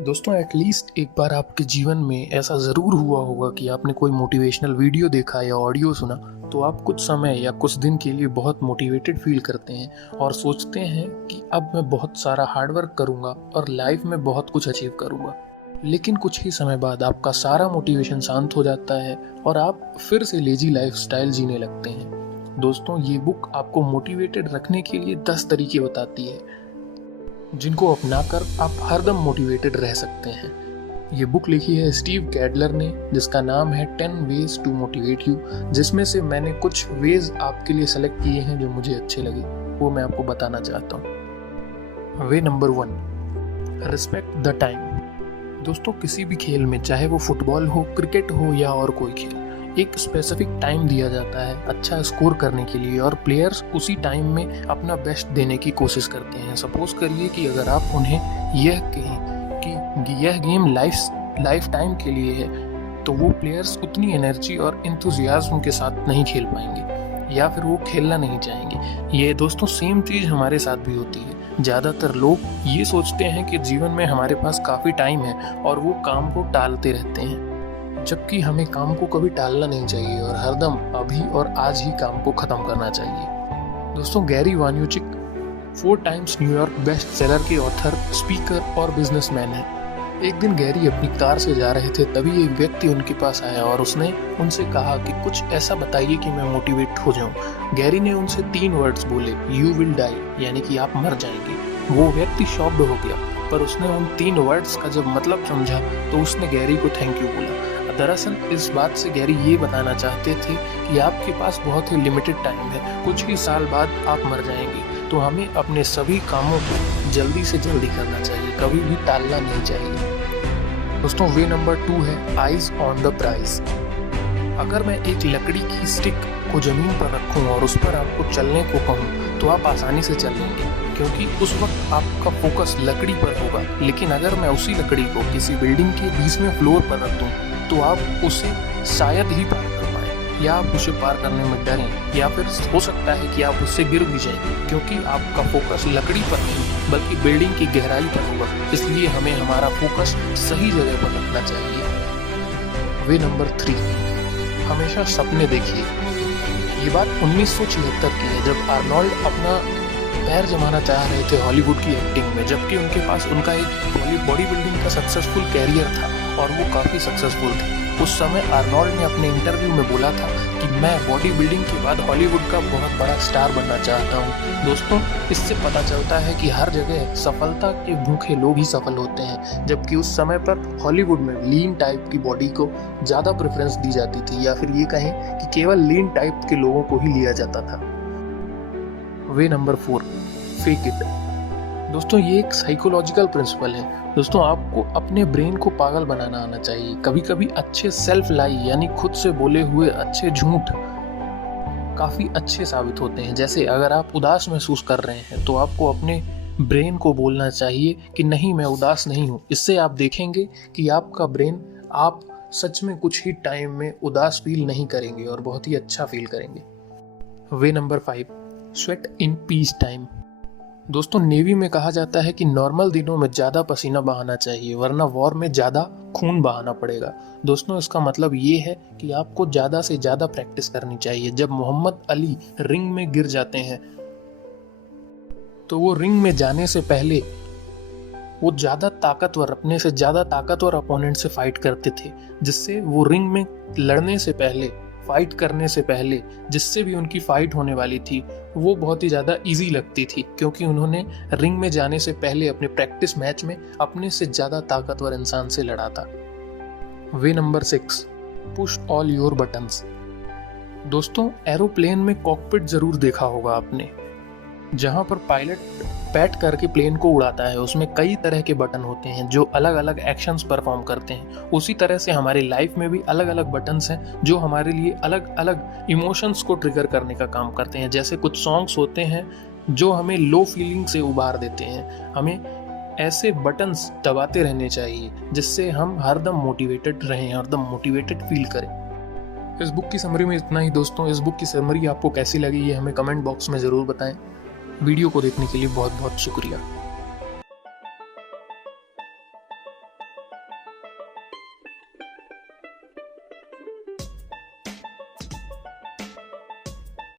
दोस्तों एटलीस्ट एक बार आपके जीवन में ऐसा ज़रूर हुआ होगा कि आपने कोई मोटिवेशनल वीडियो देखा या ऑडियो सुना तो आप कुछ समय या कुछ दिन के लिए बहुत मोटिवेटेड फील करते हैं और सोचते हैं कि अब मैं बहुत सारा हार्डवर्क करूंगा और लाइफ में बहुत कुछ अचीव करूंगा। लेकिन कुछ ही समय बाद आपका सारा मोटिवेशन शांत हो जाता है और आप फिर से लेजी लाइफस्टाइल जीने लगते हैं। दोस्तों ये बुक आपको मोटिवेटेड रखने के लिए 10 तरीके बताती है जिनको अपनाकर आप हरदम मोटिवेटेड रह सकते हैं। ये बुक लिखी है स्टीव कैडलर ने, जिसका नाम है 10 वेज टू मोटिवेट यू, जिसमें से मैंने कुछ वेज आपके लिए सेलेक्ट किए हैं जो मुझे अच्छे लगे, वो मैं आपको बताना चाहता हूँ। वे नंबर 1, रिस्पेक्ट द टाइम। दोस्तों किसी भी खेल में, चाहे वो फुटबॉल हो, क्रिकेट हो या और कोई खेल, एक स्पेसिफिक टाइम दिया जाता है अच्छा स्कोर करने के लिए और प्लेयर्स उसी टाइम में अपना बेस्ट देने की कोशिश करते हैं। सपोज करिए कि अगर आप उन्हें यह कहें कि यह गेम लाइफ टाइम के लिए है तो वो प्लेयर्स उतनी एनर्जी और इंथुजियाज्म के साथ नहीं खेल पाएंगे या फिर वो खेलना नहीं चाहेंगे। ये दोस्तों सेम चीज़ हमारे साथ भी होती है। ज़्यादातर लोग ये सोचते हैं कि जीवन में हमारे पास काफ़ी टाइम है और वो काम को टालते रहते हैं, जबकि हमें काम को कभी टालना नहीं चाहिए और हरदम अभी और आज ही काम को ख़त्म करना चाहिए। दोस्तों Gary Vaynerchuk 4 times New York best seller के ऑथर, स्पीकर और बिजनेसमैन हैं। एक दिन गैरी अपनी कार से जा रहे थे, तभी एक व्यक्ति उनके पास आया और उसने उनसे कहा कि कुछ ऐसा बताइए कि मैं मोटिवेट हो जाऊं। गैरी ने उनसे 3 वर्ड्स बोले, यू विल डाई, यानी कि आप मर जाएंगे। वो व्यक्ति शॉक्ड हो गया, पर उसने उन 3 वर्ड्स का जब मतलब समझा तो उसने गैरी को थैंक यू बोला। दरअसल इस बात से गैरी ये बताना चाहते थे कि आपके पास बहुत ही लिमिटेड टाइम है, कुछ ही साल बाद आप मर जाएंगे, तो हमें अपने सभी कामों को जल्दी से जल्दी करना चाहिए, कभी भी टालना नहीं चाहिए। दोस्तों वे नंबर 2 है आइज ऑन द प्राइज। अगर मैं एक लकड़ी की स्टिक को जमीन पर रखूं और उस पर आपको चलने को कहूं तो आप आसानी से चल लेंगे, क्योंकि उस वक्त आपका फोकस लकड़ी पर होगा। लेकिन अगर मैं उसी लकड़ी को किसी बिल्डिंग के 20वें फ्लोर पर रख दूं तो आप उसे शायद ही पार कर पाएं, या आप उसे पार करने में डरें, या फिर हो सकता है कि आप उससे गिर भी जाएं, क्योंकि आपका फोकस लकड़ी पर नहीं बल्कि बिल्डिंग की गहराई पर होगा। इसलिए हमें हमारा फोकस सही जगह पर रखना चाहिए। वे नंबर 3, हमेशा सपने देखिए। ये बात 1976 की है, जब आर्नोल्ड अपना पैर जमाना चाह रहे थे हॉलीवुड की एक्टिंग में, जबकि उनके पास उनका एक बॉडी बिल्डिंग का सक्सेसफुल कैरियर था और वो काफ़ी सक्सेसफुल थे। उस समय आर्नोल्ड ने अपने इंटरव्यू में बोला था कि मैं बॉडी बिल्डिंग के बाद हॉलीवुड का बहुत बड़ा स्टार बनना चाहता हूँ। दोस्तों इससे पता चलता है कि हर जगह सफलता के भूखे लोग ही सफल होते हैं, जबकि उस समय पर हॉलीवुड में लीन टाइप की बॉडी को ज़्यादा प्रेफरेंस दी जाती थी, या फिर ये कहें कि केवल लीन टाइप के लोगों को ही लिया जाता था। Way number 4, fake it. दोस्तों ये एक साइकोलॉजिकल प्रिंसिपल है। दोस्तों आपको अपने ब्रेन को पागल बनाना आना चाहिए। कभी कभी अच्छे सेल्फ लाई यानी खुद से बोले हुए अच्छे झूठ काफ़ी अच्छे साबित होते हैं। जैसे अगर आप उदास महसूस कर रहे हैं तो आपको अपने ब्रेन को बोलना चाहिए कि नहीं, मैं उदास नहीं हूँ। इससे आप देखेंगे कि आपका ब्रेन, आप सच में कुछ ही टाइम में उदास फील नहीं करेंगे और बहुत ही अच्छा फील करेंगे। Way number 5, sweat in peace time. दोस्तों नेवी में कहा जाता है कि नॉर्मल दिनों में ज़्यादा पसीना बहाना चाहिए, वरना वॉर में ज़्यादा खून बहाना पड़ेगा। दोस्तों इसका मतलब ये है कि आपको ज़्यादा से ज़्यादा प्रैक्टिस करनी चाहिए। जब मोहम्मद अली रिंग में गिर जाते हैं तो वो रिंग में जाने से पहले वो अपने से ज़्यादा ताकतवर अपोनेंट से फाइट करते थे, जिससे वो रिंग में लड़ने से पहले, फाइट करने से पहले जिससे भी उनकी फाइट होने वाली थी वो बहुत ही ज़्यादा इजी लगती थी, क्योंकि उन्होंने रिंग में जाने से पहले अपने प्रैक्टिस मैच में अपने से ज़्यादा ताकतवर इंसान से लड़ा था। Way number 6, push all your buttons. दोस्तों एरोप्लेन में कॉकपिट ज़रूर देखा होगा आपने, जहाँ पर पायलट बैठ करके प्लेन को उड़ाता है। उसमें कई तरह के बटन होते हैं जो अलग अलग एक्शंस परफॉर्म करते हैं। उसी तरह से हमारी लाइफ में भी अलग अलग बटन्स हैं जो हमारे लिए अलग अलग इमोशंस को ट्रिगर करने का काम करते हैं। जैसे कुछ सॉन्ग्स होते हैं जो हमें लो फीलिंग से उबार देते हैं। हमें ऐसे बटन्स दबाते रहने चाहिए जिससे हम हरदम मोटिवेटेड रहें, हरदम मोटिवेटेड फील करें। इस बुक की समरी में इतना ही दोस्तों। इस बुक की समरी आपको कैसी लगी ये हमें कमेंट बॉक्स में ज़रूर बताएं। वीडियो को देखने के लिए बहुत बहुत शुक्रिया।